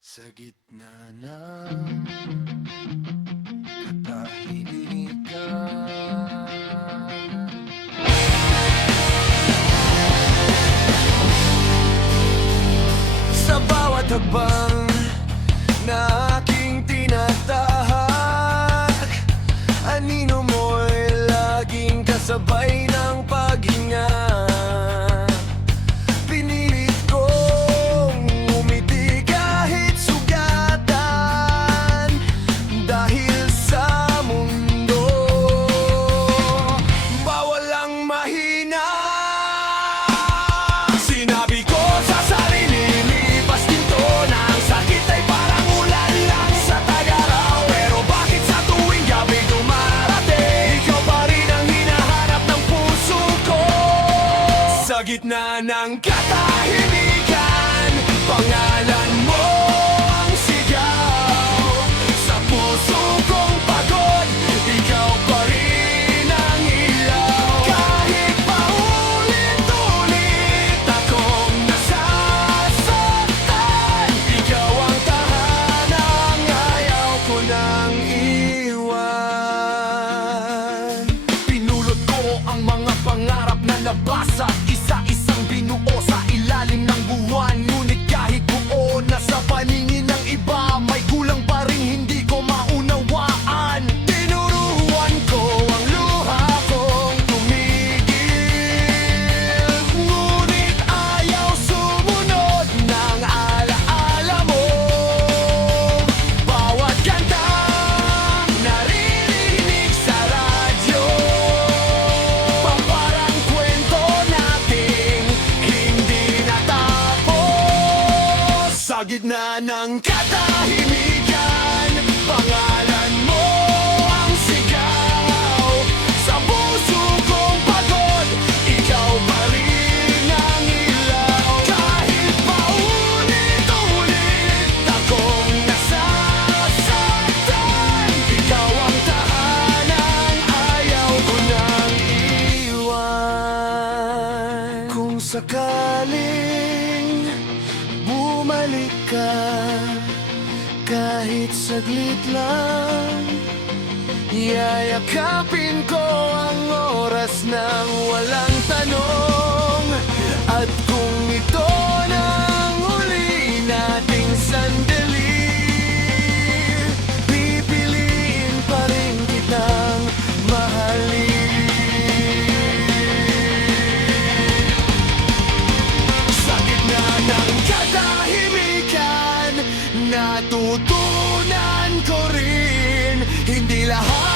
Sa gitna ng katahimikan, sa bawat hakbang na aking tinatahak, anino mo'y laging kasabay ng paghinga. Pinilit kong umiti kahit sugatan, dahil sa mundo bawal ang mahina. Sinabi ko sa sarili, lipas din to na ang sakit ay parang ulan lang sa tag-araw. Pero bakit sa tuwing gabi dumarating, ikaw pa rin ang hinahanap ng puso ko? Sa gitna ng katahimikan, pangalan mo ang sigaw. Sa puso kong pagod, ikaw pa rin ang ilaw. Kahit paulit-ulit akong nasasaktan, ikaw ang tahanang ayaw ko nang iwan. Pinulot ko ang mga pangarap na nabasa, isa-isang binuo sa ilalim ng buwan. Ngunit kahit buo na sa paningin ng iba, may kulang pa rin hindi ko maunawaan. Tinuruan ko ang luha kong tumigil, ngunit ayaw sumunod ng alaala mo. Bawat kantang naririnig sa radyo, parang kwento nating hindi natapos. Sa gitna ng katahimikan, pangalan mo ang sigaw. Sa puso kong pagod, ikaw pa rin ang ilaw. Kahit paulit-ulit akong nasasaktan, ikaw ang tahanang ayaw ko nang iwan. Kung sakaling bumalik ka, kahit saglit lang, yayakapin ko ang oras ng walang tanong. At kung ito nang huli nating sandali, pipiliin pa rin kitang mahalin. Sa gitna ng katahimikan, natutunan ko rin, hindi lahat